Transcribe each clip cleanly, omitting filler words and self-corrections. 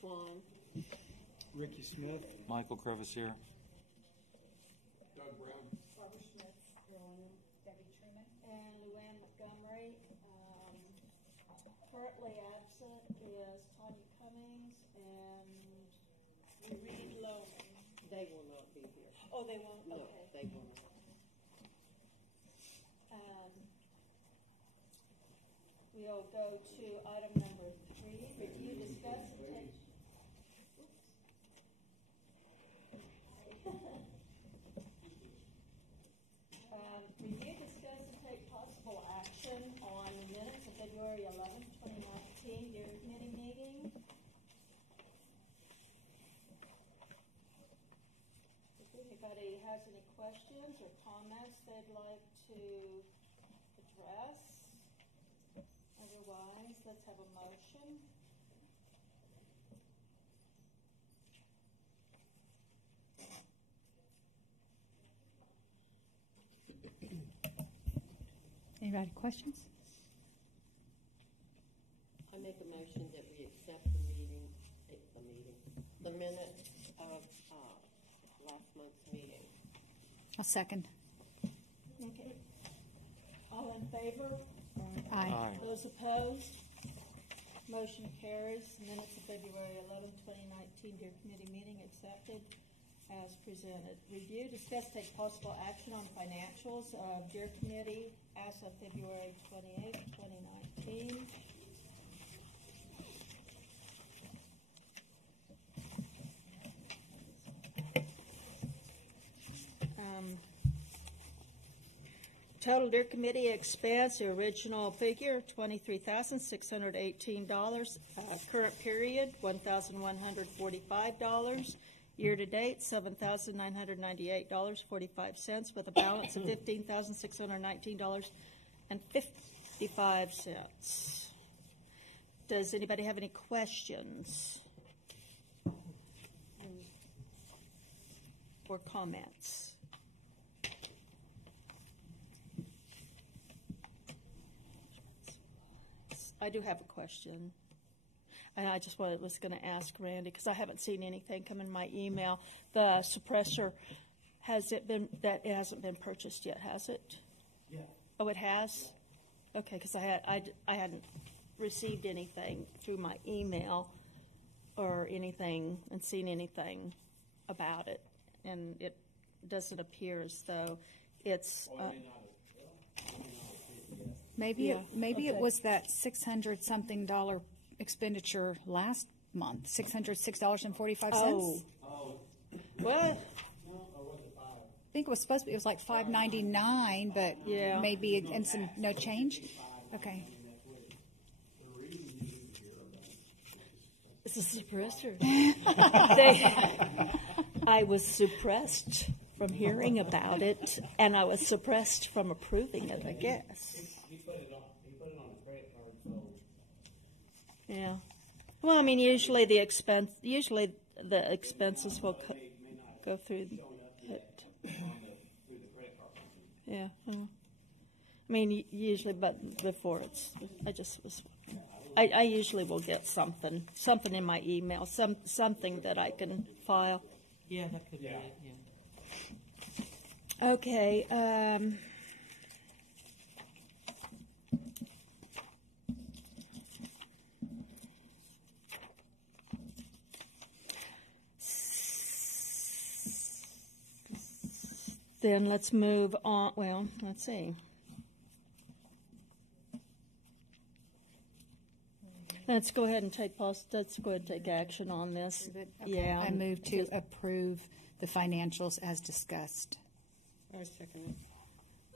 Swan. Ricky Smith. Michael Crevissier. Doug Brown. Barbara Smith, Debbie Truman, And Luann Montgomery. Currently absent is Tanya Cummings and Reed Loman. they will not be here. Oh, they won't? No, Okay. they will not. We'll go to item number 3, review, discuss, and take. Review, discuss, and take possible action on the minutes of February 11th, 2019, Deer Committee meeting. If anybody has any questions or comments they'd like to address, otherwise, let's have a motion. Anybody questions? I make a motion that we accept the minutes of last month's meeting. I'll second. Okay. All in favor? Aye. Those opposed? Motion carries. Minutes of February 11th, 2019, Deer Committee meeting accepted as presented. Review, discuss, take possible action on financials of Deer Committee as of February 28th, 2019. Total Deer Committee expense, the original figure, $23,618. Current period, $1,145. Year to date, $7,998.45, with a balance of $15,619.55. Does anybody have any questions or comments? I do have a question, and I just was going to ask Randy because I haven't seen anything come in my email. The suppressor, it hasn't been purchased yet, has it? Yeah. Oh, it has? Okay, because I hadn't received anything through my email or anything and seen anything about it, and it doesn't appear as though it's. Maybe Okay. it was that $600-something expenditure last month. $606.45. Oh. What? I think it was supposed to be. It was like $5.99, but Yeah. maybe and some no change. Okay. It's a suppressor. I was suppressed from hearing about it, and I was suppressed from approving it, I guess. He put it on a credit card, so. Yeah. Well, I mean, usually the expenses will go through it. Through the credit card. Yeah. I mean, usually, but before I usually will get something in my email, something that I can file. Yeah, that could be it, yeah. Okay. Then let's move on. Well, let's see. Let's go ahead and take action on this. Okay. Yeah. I move to approve the financials as discussed. I second it.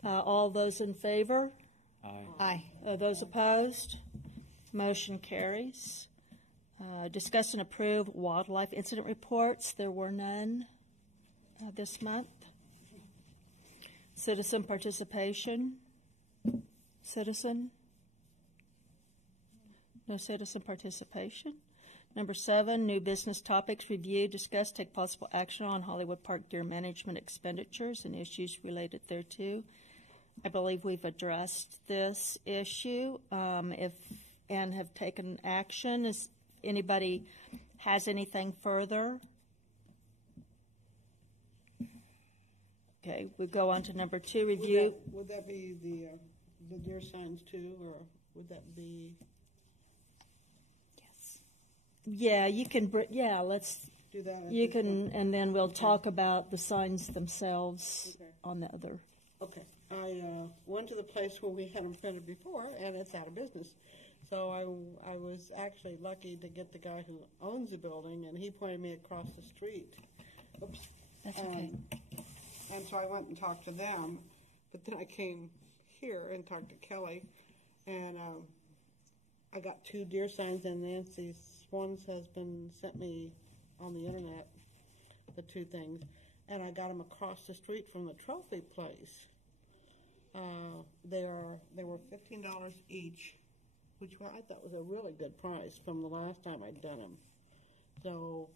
All those in favor? Aye. Aye. Those opposed? Motion carries. Discuss and approve wildlife incident reports. There were none this month. Citizen participation. Citizen? No citizen participation. Number 7, new business topics. Review, discuss, take possible action on Hollywood Park deer management expenditures and issues related thereto. I believe we've addressed this issue and have taken action. Does anybody has anything further? Okay, we go on to number 2, review. Would that be the deer signs too, or would that be? Yes. Yeah, you can, let's, Do that. you can, and then we'll talk about the signs themselves Okay. on the other. Okay. I went to the place where we had them printed before, and it's out of business. So I was actually lucky to get the guy who owns the building, and he pointed me across the street. Oops. That's okay. And so I went and talked to them, but then I came here and talked to Kelly, and I got 2 deer signs, and Nancy Swan's husband sent me on the internet the 2 things, and I got them across the street from the trophy place. They were $15 each, which I thought was a really good price from the last time I'd done them. So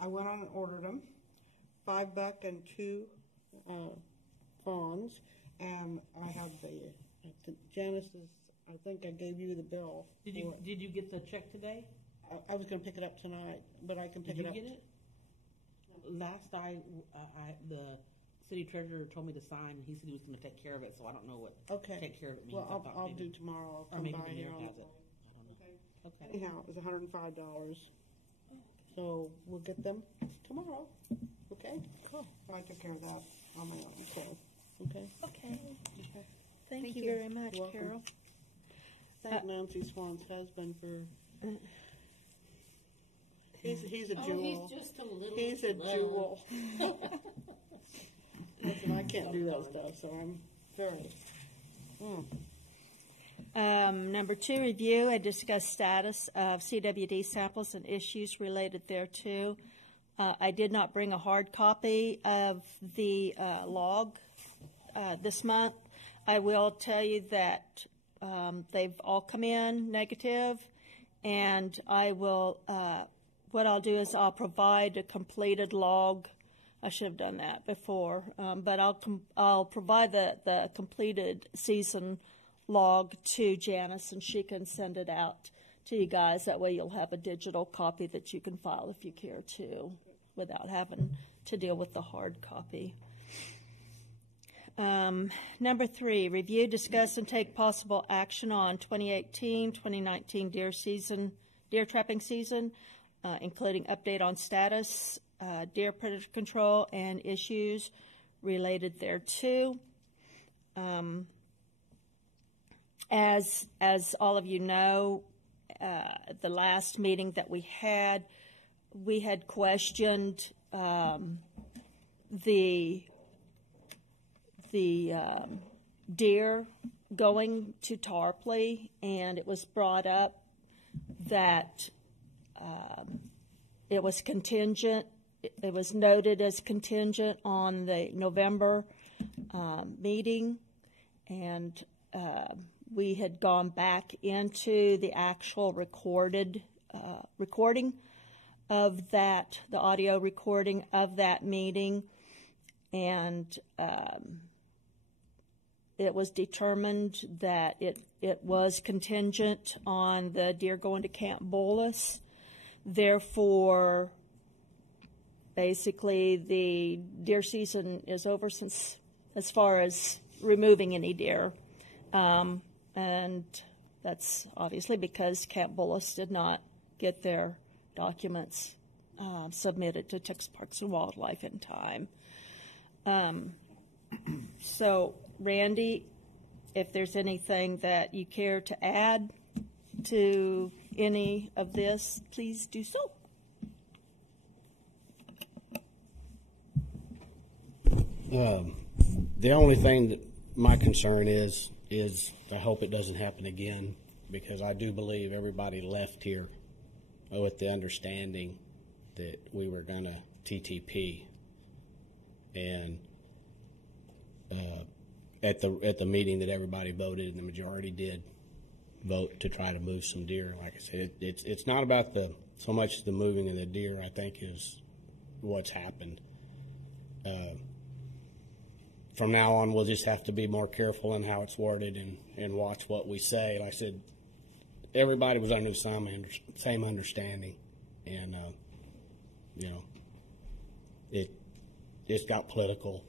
I went on and ordered them. $5 and 2 fawns, and I have Janice's. I think I gave you the bill. Did you get the check today? I was going to pick it up tonight, but I can pick Did it up. you get it? Last the city treasurer told me to sign, and he said he was going to take care of it. So I don't know what Okay. take care of it means. Well, I thought I'll maybe- do tomorrow. I'll or come maybe by the here mayor on has the it. I don't know. Okay. Anyhow, it was $105. So we'll get them tomorrow. Okay? Cool. I took care of that on my own. So, okay. Okay. Okay. Thank you very much, You're welcome. Carol. Thank Nancy Swan's husband for. He's a Oh, jewel. he's just a little. He's a low. jewel. Listen, I can't do that stuff, so I'm very. Number 2, review and discuss status of CWD samples and issues related thereto. I did not bring a hard copy of the log this month. I will tell you that they've all come in negative, and I will. What I'll do is I'll provide a completed log. I should have done that before, but I'll provide the completed season log to Janice, and she can send it out to you guys. That way you'll have a digital copy that you can file if you care to, without having to deal with the hard copy. Number 3, review, discuss, and take possible action on 2018-2019 deer trapping season, including update on status, deer predator control, and issues related thereto. As all of you know, the last meeting that we had questioned the deer going to Tarpley, and it was brought up that it was contingent. It was noted as contingent on the November meeting, and we had gone back into the actual recording of that, the audio recording of that meeting, and it was determined that it was contingent on the deer going to Camp Bolus. Therefore, basically, the deer season is over as far as removing any deer. And that's obviously because Camp Bolus did not get their documents submitted to Texas Parks and Wildlife in time. So, Randy, if there's anything that you care to add to any of this, please do so. The only thing that my concern is I hope it doesn't happen again, because I do believe everybody left here with the understanding that we were going to TTP, and at the meeting that everybody voted, and the majority did vote to try to move some deer. Like I said, it's not about so much the moving of the deer, I think, is what's happened. From now on, we'll just have to be more careful in how it's worded and watch what we say. Like I said, everybody was under the same understanding and you know, it got political,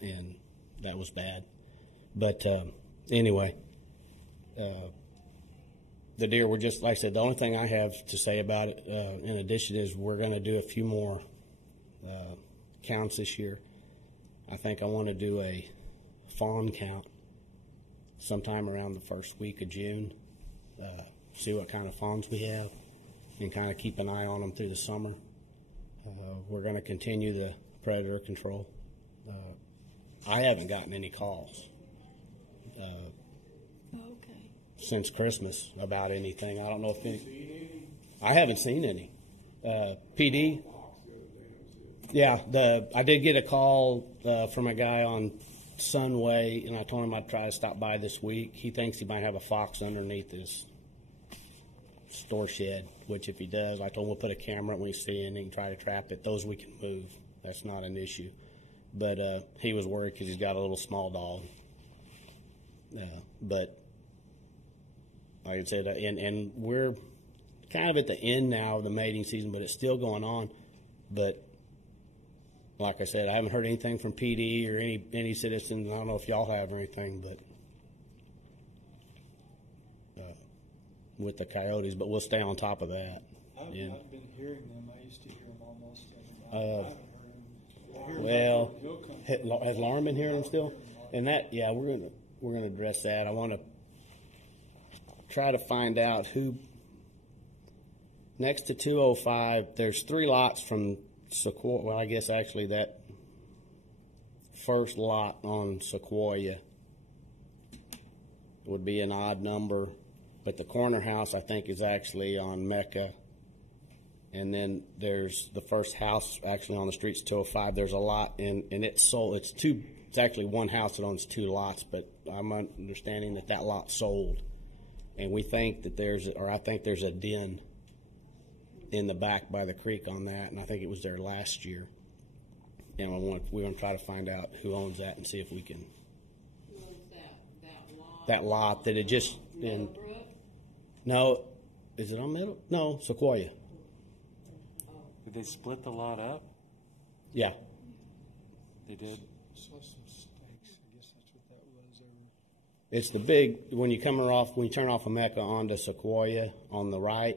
and that was bad. But anyway, the deer were just, like I said, the only thing I have to say about it in addition is we're going to do a few more counts this year. I think I want to do a fawn count sometime around the first week of June, see what kind of fawns we have, and kind of keep an eye on them through the summer. We're going to continue the predator control. I haven't gotten any calls Okay. since Christmas about anything. I don't know if any. I haven't seen any. PD. Yeah, I did get a call from a guy on Sunway, and I told him I'd try to stop by this week. He thinks he might have a fox underneath his store shed, which if he does, I told him we'll put a camera when we see it and he can try to trap it. Those we can move. That's not an issue. But he was worried because he's got a little small dog. But like I said, and we're kind of at the end now of the mating season, but it's still going on. But like I said, I haven't heard anything from PD or any citizens. I don't know if y'all have or anything, but with the coyotes. But we'll stay on top of that. I've Yeah. not been hearing them. I used to hear them almost every night. Uh, I haven't heard them. I hear Well, them. He'll come. has Lauren been hearing them still? And that, yeah, we're gonna address that. I want to try to find out who next to 205. There's 3 lots from Sequoia. Well, I guess actually that first lot on Sequoia would be an odd number, but the corner house I think is actually on Mecca. And then there's the first house actually on the streets 205. There's a lot, and it's sold. It's actually one house that owns 2 lots, but I'm understanding that lot sold. And we think that I think there's a den in the back by the creek on that, and I think it was there last year. And we're going to try to find out who owns that and see if we can. Who owns that lot? That lot that it just in. Meadowbrook? No, is it on Middle? No, Sequoia. Did they split the lot up? Yeah. They did. Saw some stakes. I guess that's what that was. It's the big when you turn off of Mecca onto Sequoia on the right,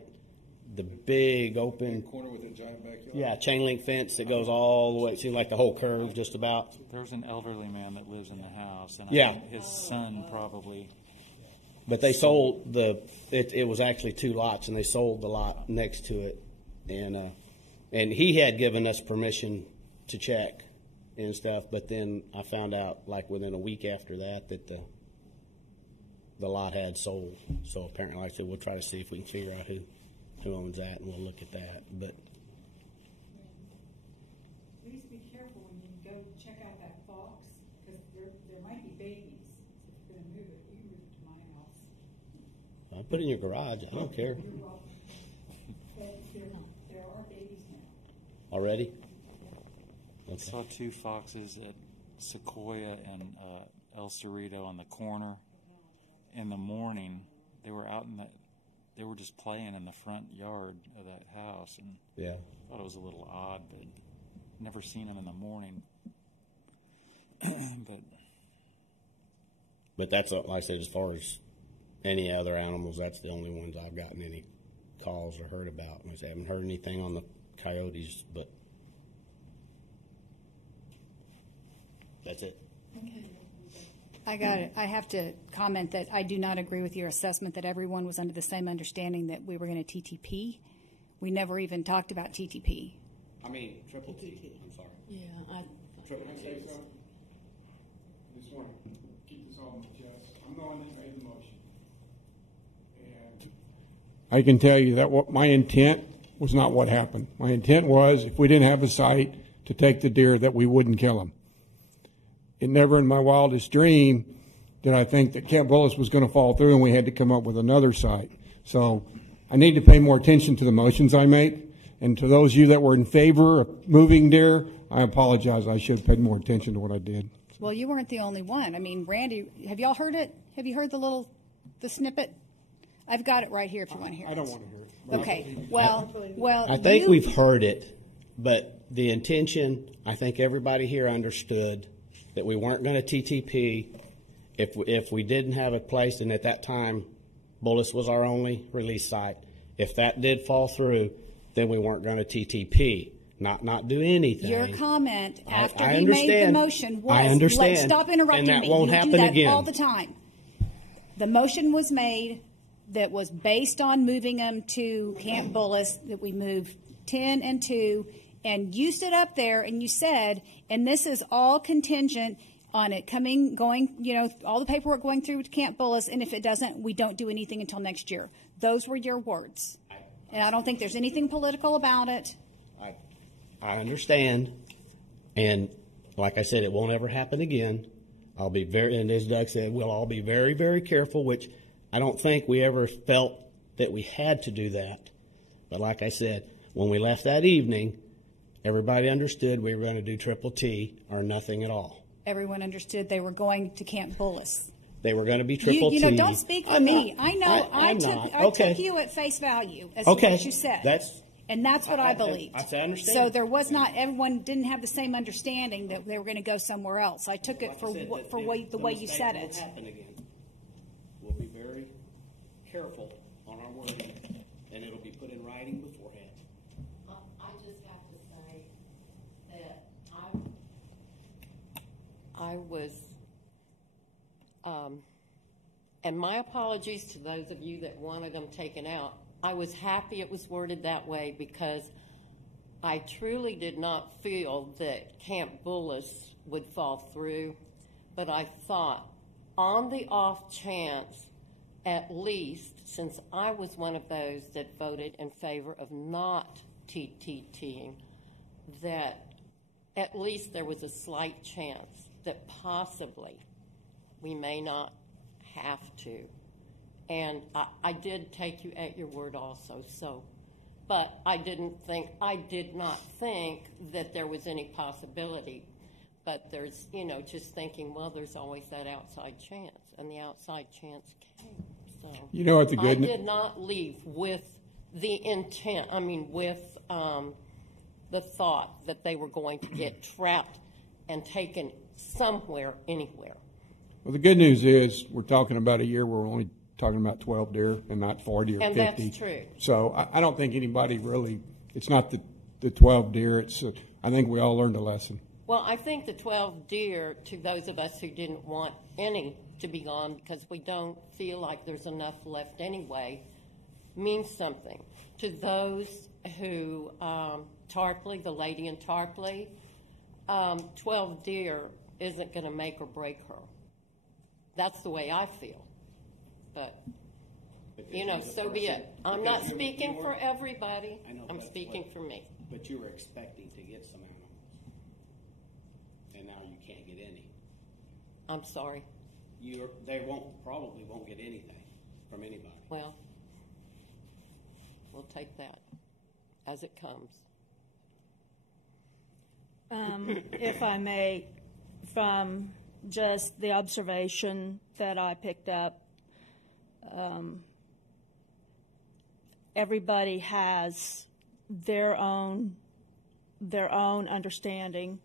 the big open Corner with a giant backyard. yeah chain link fence that goes all the way. It seems like the whole curve just about. There's an elderly man that lives in the house, and I Yeah. think his son probably. But they sold it was actually 2 lots, and they sold the lot next to it, and he had given us permission to check and stuff. But then I found out like within a week after that the lot had sold. So apparently, like I said, we'll try to see if we can figure out who owns that, and we'll look at that. But Please be careful when you go check out that fox, because there might be babies. If you're gonna move it, you move it to my house. I put it in your garage. I don't care. You're welcome. But there are babies now. Already? I saw 2 foxes at Sequoia and El Cerrito on the corner. In the morning, they were out they were just playing in the front yard of that house, and Yeah. I thought it was a little odd, but never seen them in the morning. But that's, like I said, as far as any other animals, that's the only ones I've gotten any calls or heard about. Like I said, I haven't heard anything on the coyotes, but that's it. I have to comment that I do not agree with your assessment that everyone was under the same understanding that we were going to TTP. We never even talked about TTP. I mean, triple T. I'm sorry. Yeah, Can I say something? I just want to keep this on my chest. I'm the one that made the motion. And I can tell you that what my intent was not what happened. My intent was, if we didn't have a site to take the deer, that we wouldn't kill them. It never in my wildest dream did I think that Camp Bullis was going to fall through and we had to come up with another site. So I need to pay more attention to the motions I make. And to those of you that were in favor of moving deer, I apologize. I should have paid more attention to what I did. Well, you weren't the only one. I mean, Randy, have y'all heard it? Have you heard the snippet? I've got it right here if you want to hear it. I don't want to hear it. Okay, well, I think you- we've heard it, but the intention, I think everybody here understood that we weren't going to TTP if we didn't have a place, and at that time, Bullis was our only release site. If that did fall through, then we weren't going to TTP, not do anything. Your comment after I he made the understand. motion was, I understand. Stop interrupting And that me. won't You happen do that again. all the time. The motion was made that was based on moving them to Camp Bullis, that we moved 10 and 2, and you stood up there and you said, and this is all contingent on it going, all the paperwork going through to Camp Bullis, and if it doesn't, we don't do anything until next year. Those were your words. And I don't think there's anything political about it. I understand, and like I said, it won't ever happen again. I'll be and as Doug said, we'll all be very, very careful, which I don't think we ever felt that we had to do that. But like I said, when we left that evening, everybody understood we were going to do Triple T or nothing at all. Everyone understood they were going to Camp Bullis. They were going to be Triple T. Don't speak for me. I know. I took you at face value as to what you said. And that's what I believed. I understand. So there was not, everyone didn't have the same understanding that they were going to go somewhere else. I took it for the way you said it. Happen again. We'll be very careful on our wording, and it'll be put in writing beforehand. I just have to say that I was, and my apologies to those of you that wanted them taken out. I was happy it was worded that way because I truly did not feel that Camp Bullis would fall through, but I thought on the off chance, at least, since I was one of those that voted in favor of not TTTing, that at least there was a slight chance that possibly we may not have to. And I did take you at your word also, but I did not think that there was any possibility. But there's, just thinking, well, there's always that outside chance, and the outside chance came. So what the good I did not leave with the intent, with the thought that they were going to get trapped and taken somewhere, anywhere. Well, the good news is we're talking about a year where we're only talking about 12 deer and not 40 or 50. And that's true. So I don't think anybody really, it's not the 12 deer. I think we all learned a lesson. Well, I think the 12 deer, to those of us who didn't want any to be gone because we don't feel like there's enough left anyway, means something. To those who, Tarpley, the lady in Tarpley, 12 deer isn't going to make or break her. That's the way I feel. But, so be it. I'm not speaking for everybody. I'm speaking for me. But you were expecting to get some animals, and now you can't get any. I'm sorry. They probably won't get anything from anybody. Well, we'll take that as it comes. If I may, from just the observation that I picked up, everybody has their own understanding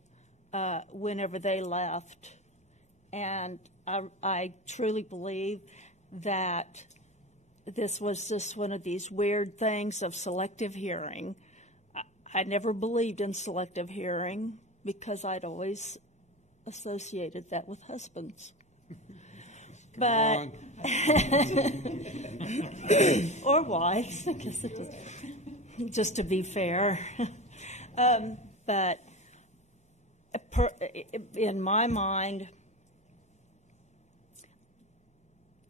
whenever they left, and I truly believe that this was just one of these weird things of selective hearing. I never believed in selective hearing because I'd always associated that with husbands. But or wives, I guess it was, just to be fair. But in my mind,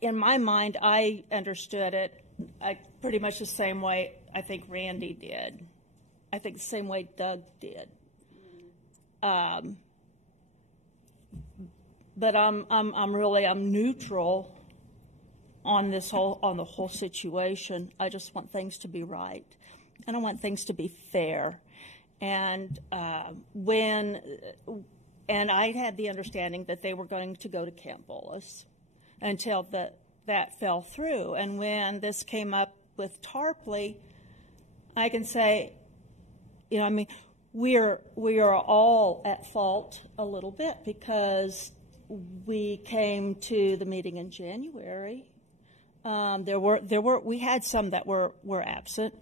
I understood it pretty much the same way I think Randy did. I think the same way Doug did. But I'm neutral on the whole situation. I just want things to be right, and I want things to be fair. And and I had the understanding that they were going to go to Camp Bullis until that fell through. And when this came up with Tarpley, I can say, you know, I mean, we are all at fault a little bit because we came to the meeting in January. We had some that were absent,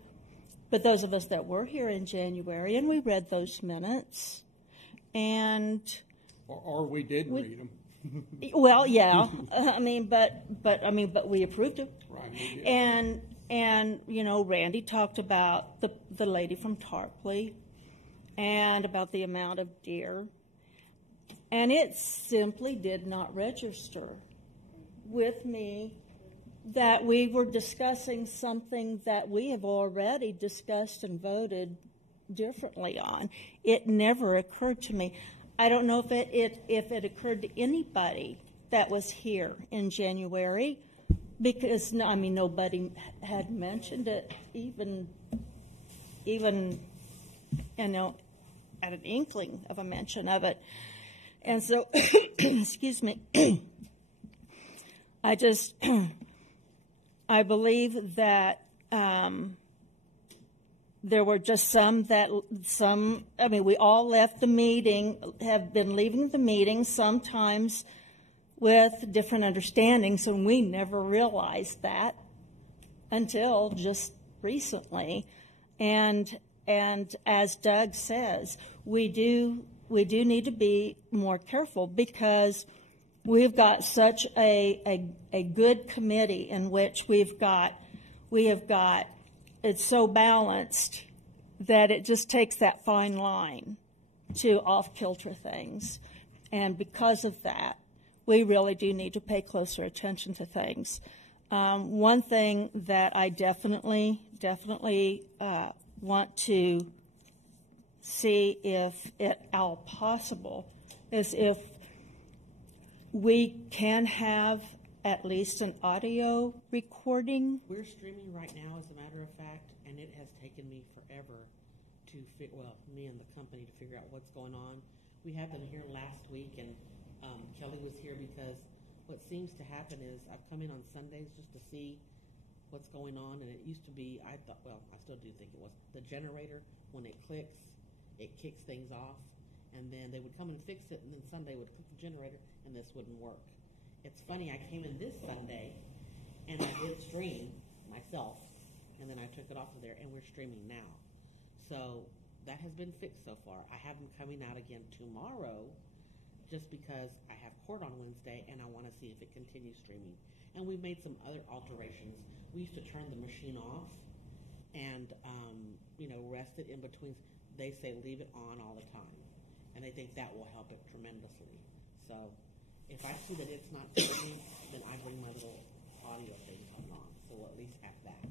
but those of us that were here in January, and we read those minutes, and Or we did read them. well, yeah, but we approved them. Right. We did. And you know, Randy talked about the lady from Tarpley and about the amount of deer. And it simply did not register with me that we were discussing something that we have already discussed and voted differently on. It never occurred to me. I don't know if it occurred to anybody that was here in January, because nobody had mentioned it, even at an inkling of a mention of it. And so, excuse me, I believe that there were just we all left the meeting, have been leaving the meeting sometimes with different understandings, and we never realized that until just recently. And as Doug says, we do need to be more careful, because we've got such a good committee in which we have got it's so balanced that it just takes that fine line to off-kilter things. And because of that, we really do need to pay closer attention to things. One thing that I definitely want to see, if at all possible, is if we can have at least an audio recording. We're streaming right now, as a matter of fact, and it has taken me forever to me and the company to figure out what's going on. We had them here last week, and Kelly was here because what seems to happen is I've come in on Sundays just to see what's going on, and it used to be, I still do think it was the generator. When it clicks, it kicks things off, and then they would come and fix it, and then Sunday would click the generator, and this wouldn't work. It's funny, I came in this Sunday, and I did stream myself, and then I took it off of there, and we're streaming now. So that has been fixed so far. I have them coming out again tomorrow, just because I have court on Wednesday, and I want to see if it continues streaming. And we've made some other alterations. We used to turn the machine off and, rest it in between. They say leave it on all the time, and they think that will help it tremendously. So if I see that it's not streaming, then I bring my little audio thing on, so we'll at least have that.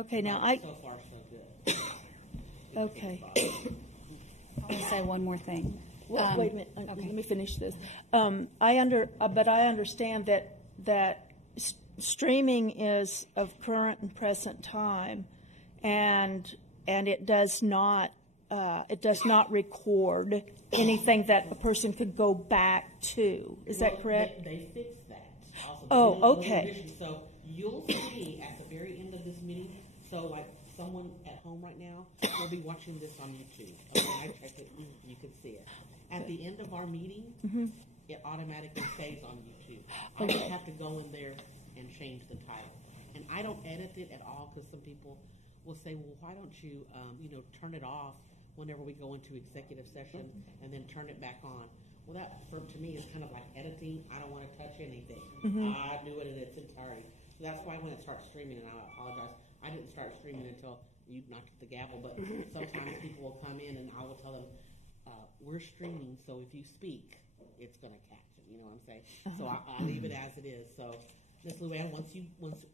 Okay, now So far, so good. Okay. I want to say one more thing. Well, wait a minute. Okay. Let me finish this. But I understand that streaming is of current and present time, and it does not record anything that a person could go back to. Is that correct? They fixed that. Also, Oh, okay. So you'll see at the very end of this meeting. So like someone at home right now will be watching this on YouTube. Okay, I checked it. You can see it. At the end of our meeting, it automatically saves on YouTube. I just have to go in there and change the title. And I don't edit it at all, because some people will say, well, why don't you, turn it off whenever we go into executive session and then turn it back on. Well, that, to me, is kind of like editing. I don't want to touch anything. I do it in its entirety. So that's why when it starts streaming, and I apologize, I didn't start streaming until you knocked the gavel, but sometimes people will come in and I will tell them, we're streaming, so if you speak, it's going to catch it. You know what I'm saying? So I leave it as it is. So, Ms. Luann, once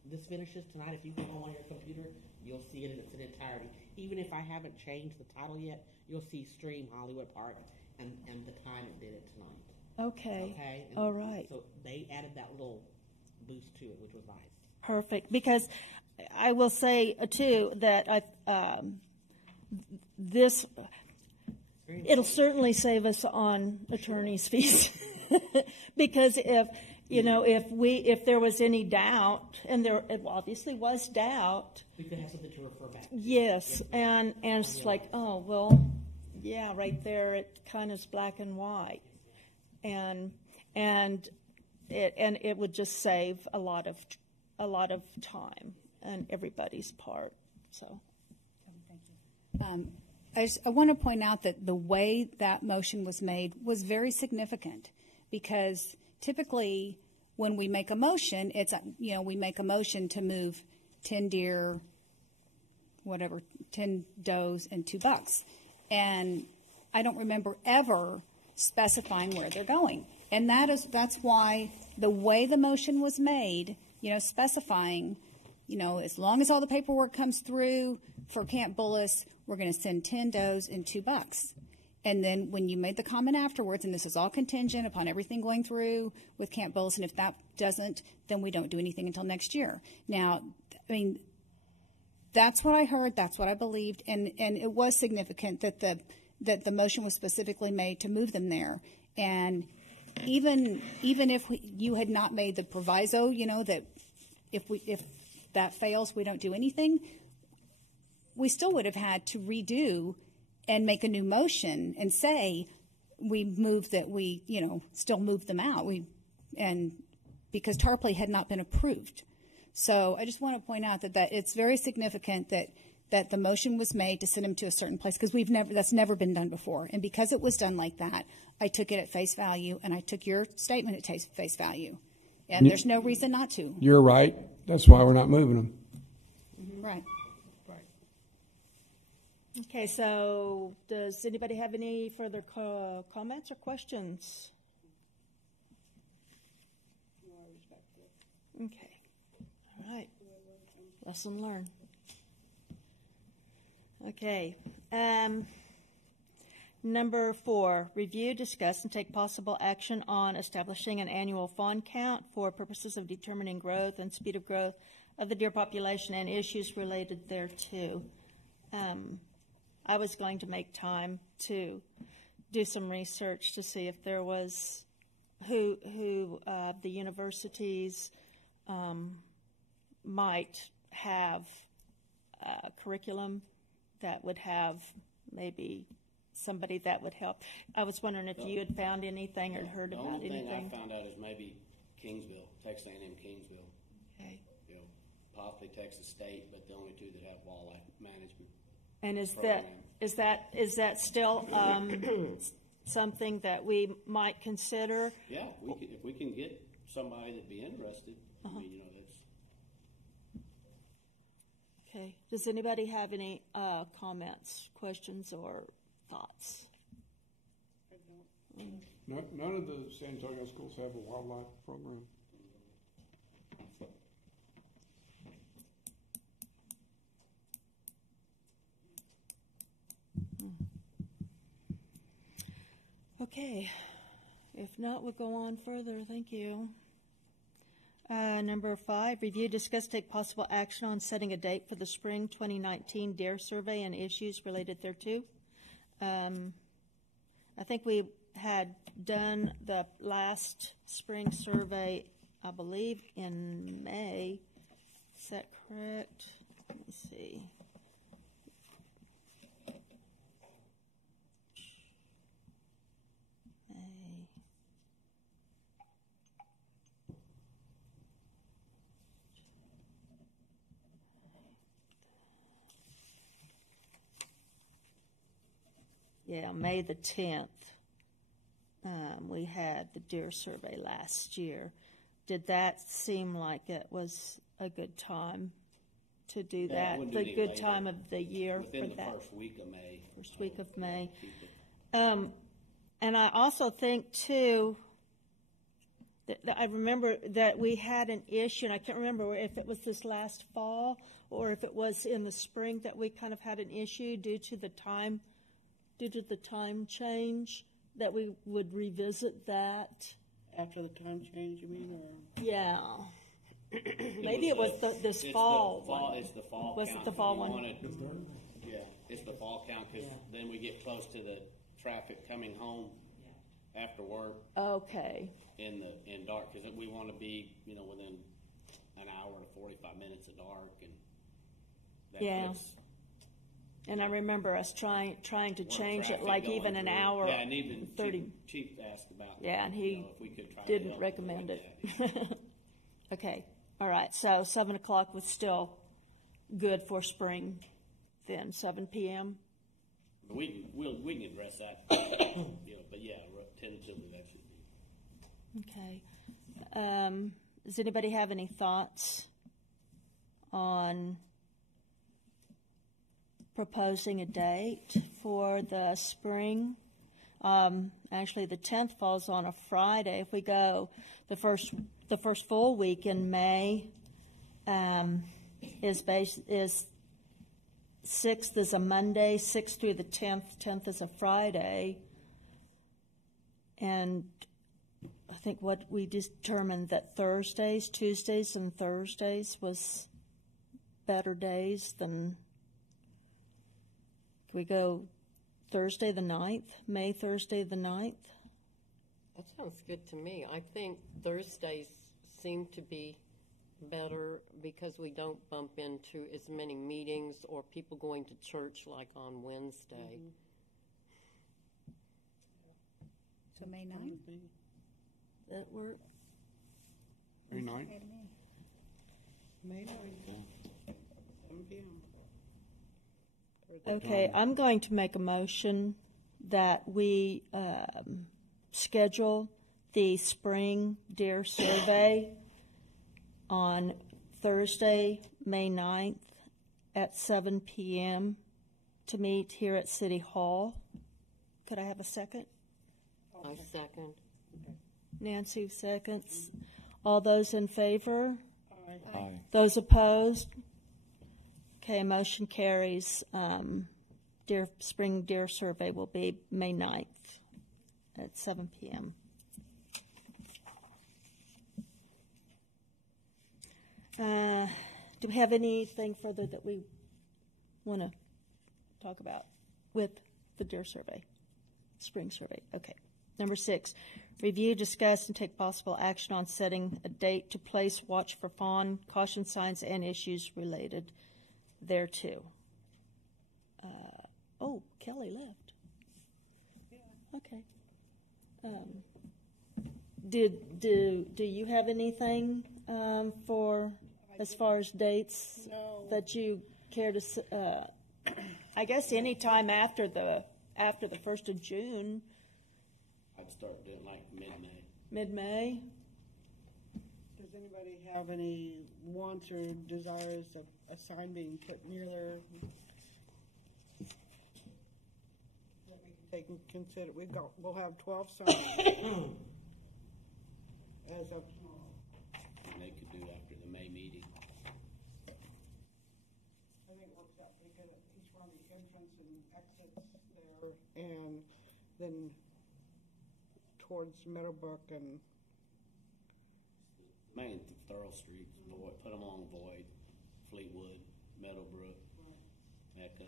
this finishes tonight, if you go on your computer, you'll see it in its entirety. Even if I haven't changed the title yet, you'll see Stream Hollywood Park and the time it did it tonight. Okay. Okay? And All right. So they added that little boost to it, which was nice. Perfect. Because I will say, too, that it'll certainly save us on attorney's fees. Because You know, if there was any doubt, and there it obviously was doubt. We could have something to refer back to. Yes, and it's like, oh well, yeah, right there it kind of is black and white, and it would just save a lot of time on everybody's part. So, I want to point out that the way that motion was made was very significant, because typically when we make a motion, it's, we make a motion to move 10 deer, whatever, 10 does and 2 bucks. And I don't remember ever specifying where they're going. And that's why the way the motion was made, specifying, as long as all the paperwork comes through for Camp Bullis, we're going to send 10 does and 2 bucks. And then when you made the comment afterwards, and this is all contingent upon everything going through with Camp Bullis, and if that doesn't, then we don't do anything until next year. Now, I mean, that's what I heard, that's what I believed, and it was significant that the motion was specifically made to move them there. And even if you had not made the proviso, that if that fails, we don't do anything, we still would have had to redo and make a new motion and say we move that we, still move them out. And because Tarpley had not been approved. So I just want to point out that it's very significant that the motion was made to send them to a certain place, because that's never been done before. And because it was done like that, I took it at face value, and I took your statement at face value. And there's no reason not to. You're right. That's why we're not moving them. Right. okay, so does anybody have any further comments or questions? Okay. All right. Lesson learned. Okay. Number 4, review, discuss, and take possible action on establishing an annual fawn count for purposes of determining growth and speed of growth of the deer population and issues related thereto. I was going to make time to do some research to see if there was who the universities might have a curriculum that would have maybe somebody that would help. I was wondering if you had found anything or heard about anything. The only thing I found out is maybe Kingsville, Texas A&M Kingsville. Okay. Possibly Texas State, but the only 2 that have wildlife management. And is that still something that we might consider? Yeah, if we can get somebody that'd be interested. I mean, that's. Okay. Does anybody have any comments, questions, or thoughts? None of the San Antonio schools have a wildlife program. Okay. If not, we'll go on further. Thank you. Number 5, review, discuss, take possible action on setting a date for the spring 2019 deer survey and issues related thereto. I think we had done the last spring survey, I believe, in May. Is that correct? Let me see. Yeah, May the 10th, we had the deer survey last year. Did that seem like it was a good time to do that? The good time of the year for that? Within the first week of May. First week of May. And I also think, too, that I remember that we had an issue, and I can't remember if it was this last fall or if it was in the spring that we kind of had an issue due to the time change, that we would revisit that. After the time change, you mean, or? Yeah. Maybe it was this fall. It's the fall was count. Was it the fall one? Yeah, it's the fall count, because then we get close to the traffic coming home after work Okay, in dark, because we want to be, within an hour to 45 minutes of dark, and that Yeah. gets- and I remember us trying to more change it traffic like going even an through. hour, Yeah, and even 30. Chief asked about. Yeah, and he if we could try to didn't help recommend avoid it. that. Okay, all right, so 7 o'clock was still good for spring then, 7 p.m.? But we can address that. But yeah, tentatively that should be. Okay. Does anybody have any thoughts on proposing a date for the spring? Actually, the 10th falls on a Friday. If we go the first full week in May, is 6th is a Monday, 6th through the 10th is a Friday, and I think what we determined that Tuesdays and Thursdays was better days than. Can we go Thursday the 9th, May Thursday the 9th? That sounds good to me. I think Thursdays seem to be better because we don't bump into as many meetings or people going to church like on Wednesday. So May 9th? That work? May 9th? May 9th, 7 p.m. Okay, I'm going to make a motion that we schedule the spring deer survey on Thursday, May 9th at 7 p.m. to meet here at City Hall. Could I have a second? I second. Nancy seconds. All those in favor? Aye. Those opposed? Okay, motion carries. Spring deer survey will be May 9th at 7 p.m. Do we have anything further that we want to talk about with the deer survey, spring survey? Okay. Number 6, review, discuss, and take possible action on setting a date to place watch for fawn, caution signs, and issues related thereto. Kelly left. Okay. Do you have anything for as far as dates that you care to? I guess any time after the 1st of June. I'd start doing like mid-May. Mid-May. Does anybody have any wants or desires of a sign being put near their that we can take and consider? We'll have 12 signs as of. And they could do after the May meeting. I think it works out pretty good at each one of the entrance and exits there, and then towards Meadowbrook and Main thorough streets, Void, put them along Void, Fleetwood, Meadowbrook, Mecca,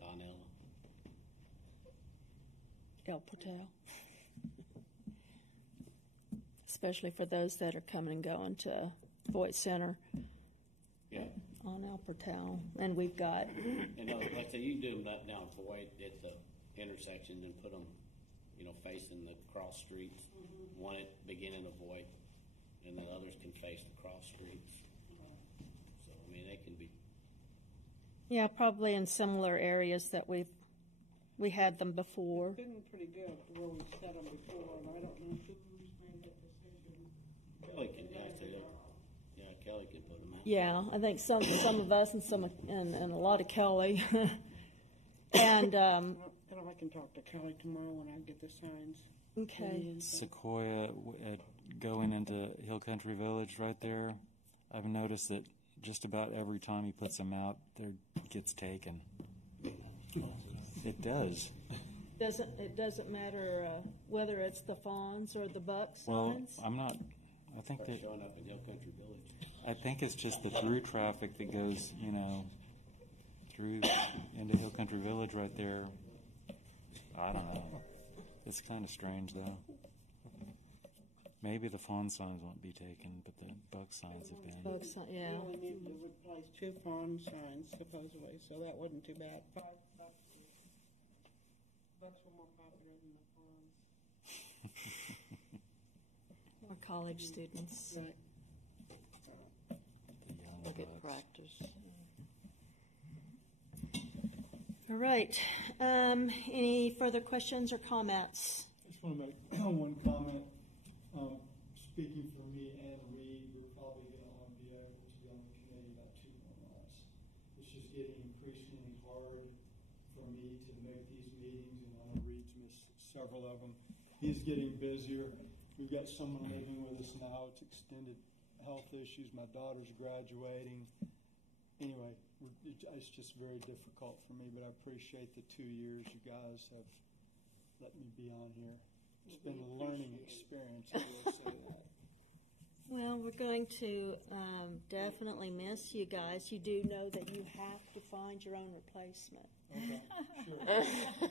Donella. El Portal. Especially for those that are coming and going to Voight Center Yeah. on El Portal. And we've got, And like I say, you can do them down Void at the intersections and put them, facing the cross streets. One at the beginning of Void, and the others can face the cross streets. So, they can be. yeah, probably in similar areas that we had them before. been pretty good where we set them before, and I don't know who's made that decision. Kelly can, Kelly can put them out. Yeah, I think some of us and a lot of Kelly. And I can talk to Kelly tomorrow when I get the signs. okay. Sequoia, going into Hill Country Village right there, I've noticed that just about every time he puts them out, there gets taken. It does. It doesn't matter whether it's the fawns or the buck Well, signs? I think Start that, showing up in Hill Country Village. I think it's just the through traffic that goes, through into Hill Country Village right there. I don't know. It's kind of strange, though. Maybe the fawn signs won't be taken, but the buck signs have been. Folks, yeah. We only need to replace 2 fawn signs supposedly, so that wasn't too bad. 5 bucks. Bucks were more popular than the fawns. Or college students. Right. The young Look at bucks. practice. All right. Any further questions or comments? I just want to make one comment. Speaking for me and Reed, we're probably going to be able to be on the committee about 2 more months. It's just getting increasingly hard for me to make these meetings, and I know Reed's missed several of them. He's getting busier. We've got someone living with us now. It's extended health issues. My daughter's graduating. Anyway, it's just very difficult for me, but I appreciate the 2 years you guys have let me be on here. It's been a learning experience, I will say that. Well, we're going to definitely miss you guys. You do know that you have to find your own replacement. Okay,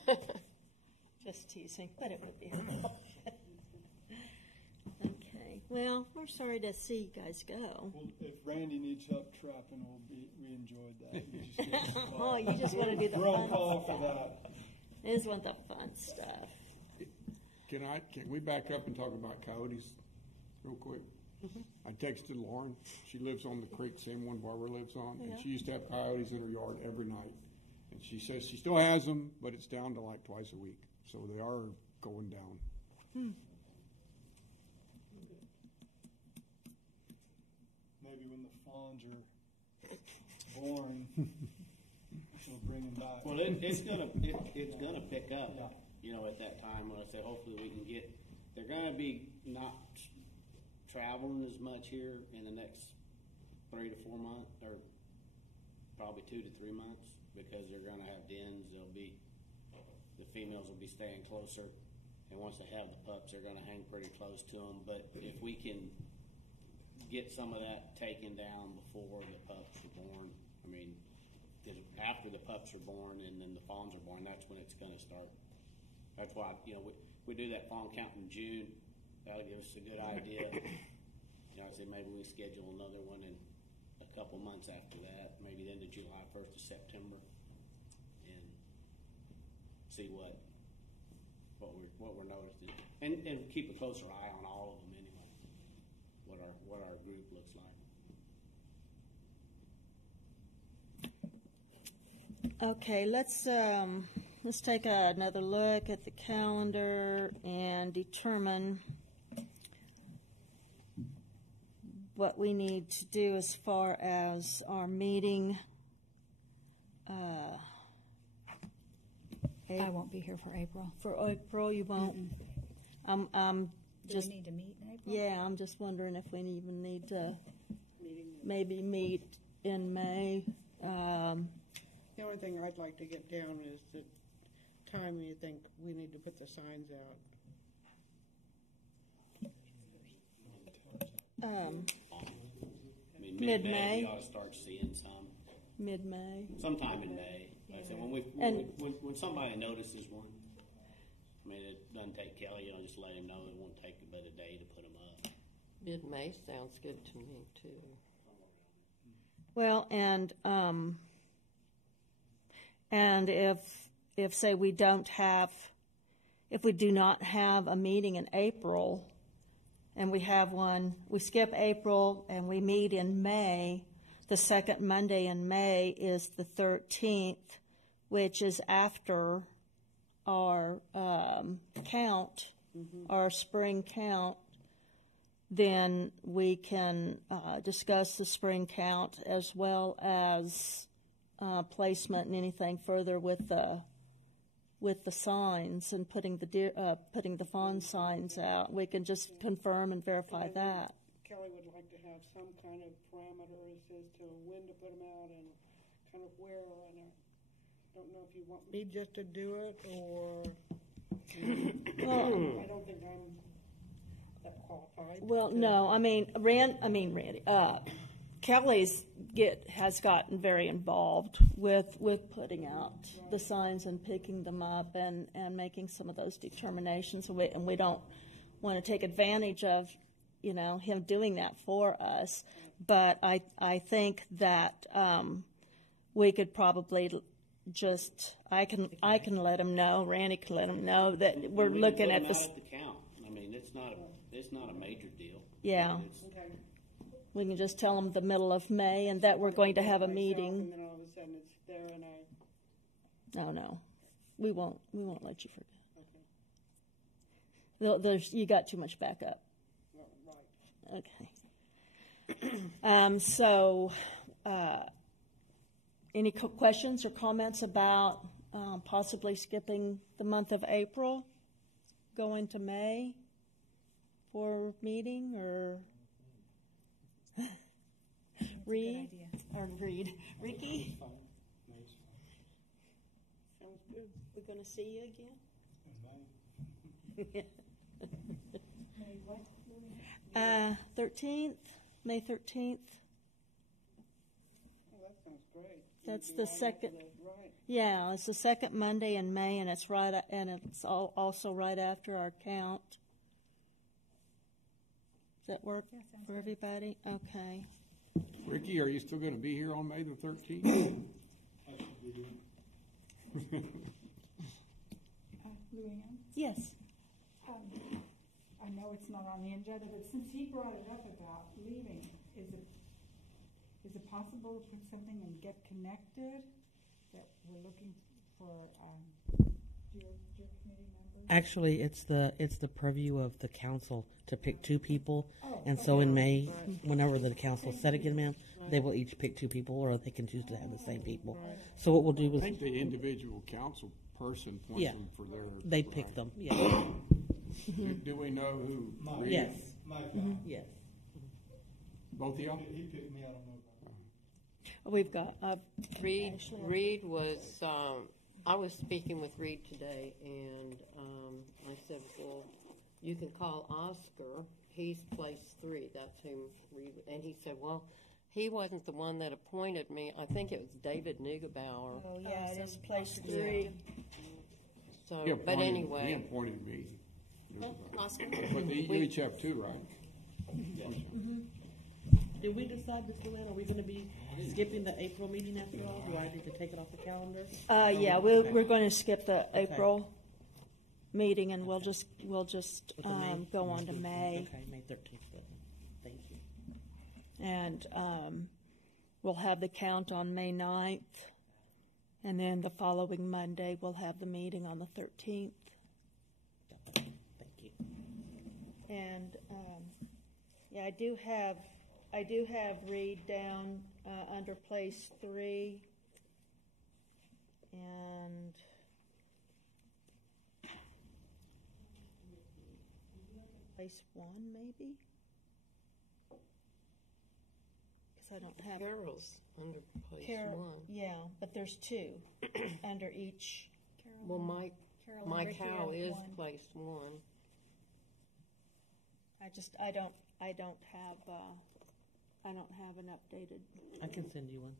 sure. Just teasing, but it would be helpful. Okay. Well, we're sorry to see you guys go. Well, if Randy needs help trapping, we enjoyed that. You just give us a call. Oh, you just want to do the We're on fun call stuff. for that. You just want the fun stuff. Can we back up and talk about coyotes real quick? I texted Lauren. She lives on the creek, same one Barbara lives on, and she used to have coyotes in her yard every night. And she says she still has them, but it's down to like twice a week. So they are going down. Maybe when the fawns are boring, we'll bring them back. Well, it's gonna pick up. Yeah. You know, at that time when I say hopefully we can get, they're gonna be not traveling as much here in the next 3 to 4 months, or probably 2 to 3 months, because they're gonna have dens. The females will be staying closer, and once they have the pups, they're gonna hang pretty close to them. But if we can get some of that taken down before the pups are born, I mean, 'cause after the pups are born and then the fawns are born, that's when it's gonna start. That's why, we do that fawn count in June. That'll give us a good idea. I say maybe we schedule another one in a couple months after that, maybe the end of July, 1st of September, and see what we're noticing, and keep a closer eye on all of them anyway. What our group looks like. Okay, let's take another look at the calendar and determine what we need to do as far as our meeting. I won't be here for April. For April, you won't. I'm Do just we need to meet in April? yeah. I'm just wondering if we even need to maybe meet in May. The only thing I'd like to get down is the time you think we need to put the signs out. I mean, Mid-May. we ought to start seeing some. Mid-May. Sometime in May. Like I said, And- when somebody notices one, I mean, it doesn't take Kelly, just let him know. It won't take but a day to put them up. Mid-May sounds good to me, too. Well, and if say we if we do not have a meeting in April, and we have one, we skip April and we meet in May, the second Monday in May is the 13th, which is after our count, our spring count. Then we can discuss the spring count as well as placement and anything further with the signs and putting the fawn signs out. We can just confirm and verify that. Kelly would like to have some kind of parameters as to when to put them out and kind of where, and I don't know if you want me just to do it, or I don't think I'm that qualified. Well, no, I mean Randy. Kelly's has gotten very involved with putting out the signs and picking them up and making some of those determinations. And we don't want to take advantage of, him doing that for us. But I think that we could probably I can let him know. Randy can let him know that we're looking at this. The count. I mean, it's not a major deal. Yeah. Okay. We can just tell them the middle of May and that we're going to have a meeting. And then all of a sudden it's there and No, we won't let you forget. Okay. You got too much backup. Right. Okay. Any questions or comments about possibly skipping the month of April, going to May for meeting, or Reed? Ricky? Sounds good. We're going to see you again? May what? 13th, May 13th. Oh, that sounds great. That's You'll the be all second. over the- Right. Yeah, it's the second Monday in May, and it's also right after our count. Does that work for everybody? Okay. Ricky, are you still going to be here on May the 13th? I should be here. Luann? Yes. I know it's not on the agenda, but since he brought it up about leaving, is it possible to put something and get connected? That we're looking for your committee members? Actually, it's the purview of the council to pick two people, Oh, and so in okay. May, whenever the council set again, ma'am, they will each pick two people, or they can choose to have the same people. So what we'll do I is think the individual council person points Yeah. them for their. they pick them. Yeah. Do we know who? Mike. Reed? Yes. Mike, Yes. Both of y'all? he picked me, I don't know about him. We've got Reed was, I was speaking with Reed today, and I said, well, you can call Oscar. He's place 3. That's whom Reed, and he said, well, he wasn't the one that appointed me. I think it was David Neugebauer. Oh, yeah, it is place 3. So, He but appointed- He anyway, appointed me. Oscar? But you each have two, right? Did we decide this, Luann? Are we going to be skipping the April meeting after all? Do I need to take it off the calendar? Yeah, we're going to skip the April meeting, and we'll just With the May? go on to May. Okay, May 13th. Thank you. And we'll have the count on May 9th, and then the following Monday we'll have the meeting on the 13th. Thank you. And yeah, I do have Reed down under place 3, and place 1 maybe. I don't have Carol's under place Carol. 1. Yeah, but there's 2 under each. Well, Mike Ricky Howe are is 1. place 1. I don't have an updated. I can send you one.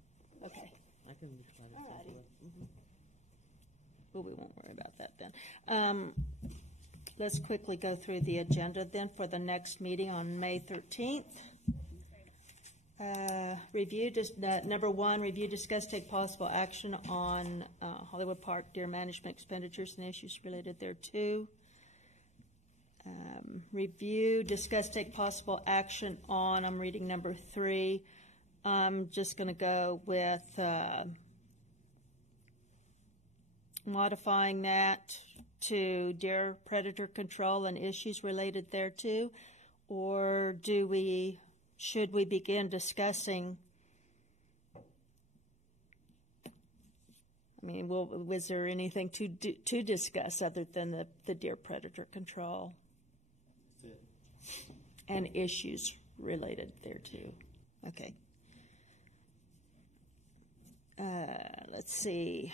Okay. I can try to send Alrighty. you one. Well, we won't worry about that then. Let's quickly go through the agenda then for the next meeting on May 13th. Number 1, review, discuss, take possible action on Hollywood Park deer management expenditures and issues related thereto. Review, discuss, take possible action on, I'm reading number 3. I'm just going to go with modifying that to deer predator control and issues related thereto, or should we begin discussing? I mean, was there anything to discuss other than the deer predator control and issues related thereto? Okay. Let's see.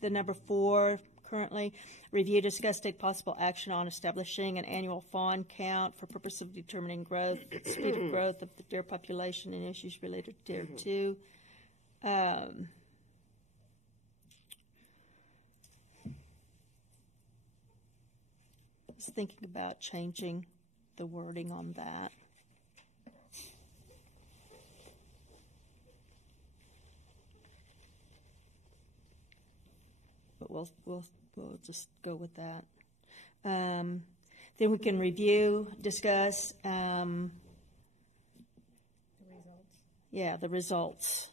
The number 4, currently. Review, discuss, take possible action on establishing an annual fawn count for purpose of determining growth, speed of growth of the deer population and issues related to deer too. I was thinking about changing the wording on that. But we'll just go with that. Then we can review, discuss, the results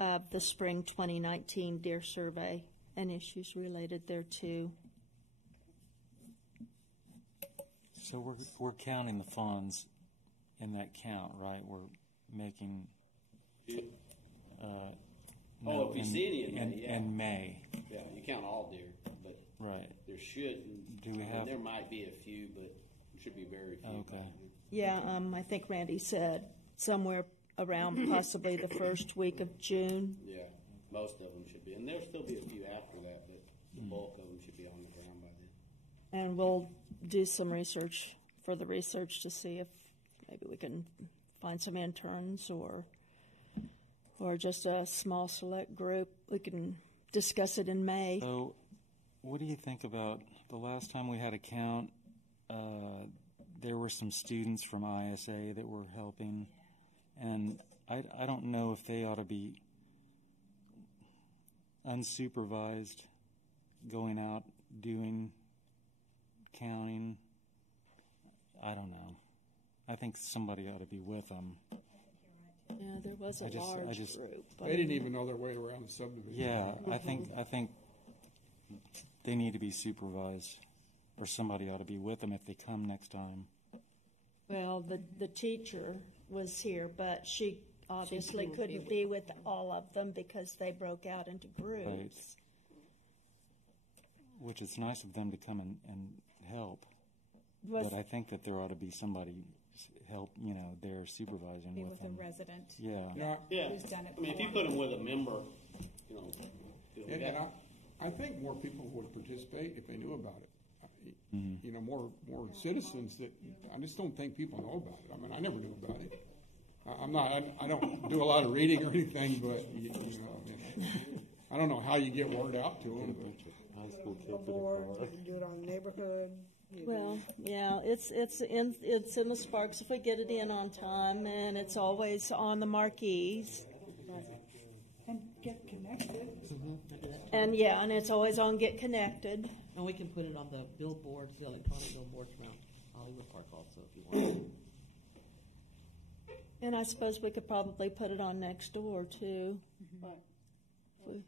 of the spring 2019 deer survey and issues related thereto. So we're counting the fawns in that count, right? We're making. Oh, if you see any in May, yeah. In May. Yeah, you count all deer, but right. There shouldn't. Do we have? There might be a few, but there should be very few. Okay. Yeah, I think Randy said somewhere around possibly the first week of June. Yeah, most of them should be, and there'll still be a few after that, but the bulk of them should be on the ground by then. And we'll do some research, further research, to see if maybe we can find some interns or just a small select group. We can discuss it in May. So, what do you think about the last time we had a count? There were some students from ISA that were helping, and I don't know if they ought to be unsupervised going out doing counting. I don't know. I think somebody ought to be with them. Yeah, there was a large group. They didn't even know their way around the subdivision. Yeah, I think they need to be supervised, or somebody ought to be with them if they come next time. Well, the teacher was here, but she obviously couldn't be with all of them because they broke out into groups. Right. Which is nice of them to come and help. But I think that there ought to be somebody help, there supervising Be with with them. a resident. Yeah. Who's done it I mean, if you before. put them with a member, And I think more people would participate if they knew about it. More citizens that, I just don't think people know about it. I mean, I never knew about it. I don't do a lot of reading or anything, but, I don't know how you get word out to them. High school kids The board, you can do it on the neighborhood. Well, yeah, it's in the Sparks if we get it in on time, and it's always on the marquees. And get connected. And it's always on Get Connected. And we can put it on the billboards, the electronic billboards around Hollywood Park also, if you want. And I suppose we could probably put it on next door too.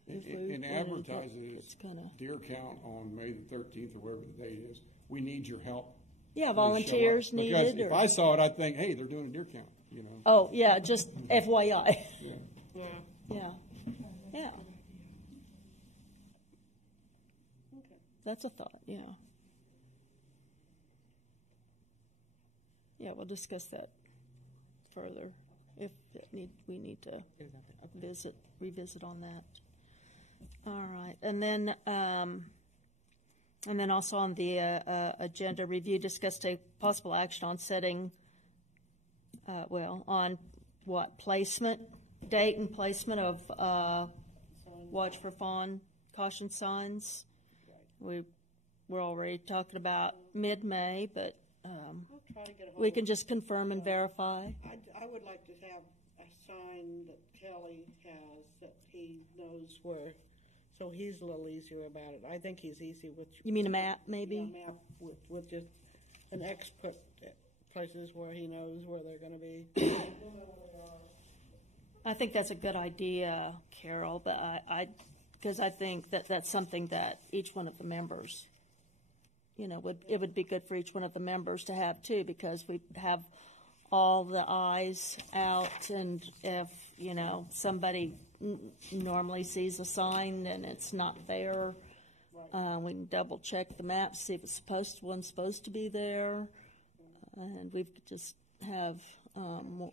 And advertise it as deer count on May the 13th or whatever the date is. We need your help. Yeah, volunteers Because needed. if I saw it, I'd think, hey, they're doing a deer count. Oh yeah, just FYI. Yeah. Yeah. That's a thought. Yeah. Yeah, we'll discuss that further if we need to revisit on that. All right, and then also on the agenda, review, discuss, take possible action on setting. On what date and placement of watch for fawn caution signs. We're already talking about mid-May, but we can just confirm and verify. I would like to have a sign that Kelly has that he knows where, so he's a little easier about it. I think he's easy with. You mean a map, maybe? A map with just an X put places where he knows where they're going to be. I think that's a good idea, Carol, but because I think that's something that each one of the members, it would be good for each one of the members to have too, because we have all the eyes out, and if somebody normally sees a sign and it's not there, we can double check the map, see if one's supposed to be there, and we just have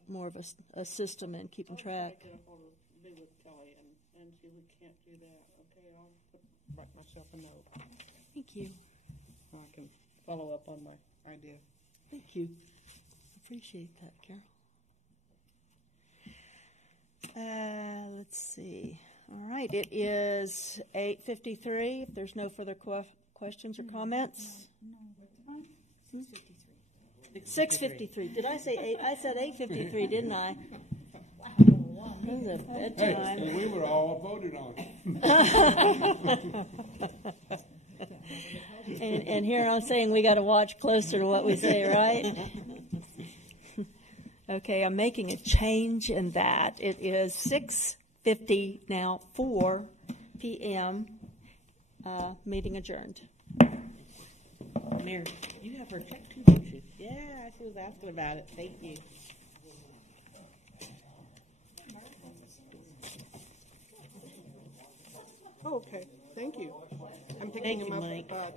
more of a system in keeping track. I'll get a hold of, be with Kelly and see if we can't do that. Okay, I'll put write myself a note Thank you. so I can follow up on my idea. Thank you. Appreciate that, Carol. Let's see. All right, it is 8:53. If there's no further questions or comments. No, what time? 6:53. Did I say 8? I said 8:53, didn't I? It was a Hey, bedtime. and we were all voted on. And here I'm saying we got to watch closer to what we say, right? Okay, I'm making a change in that. It is 6:50 now, 4 p.m. Meeting adjourned. Mayor, you have her check too, don't you? Yeah, she was asking about it. Thank you. Oh, okay, thank you. I'm Thank picking you, him up Mike. tomorrow.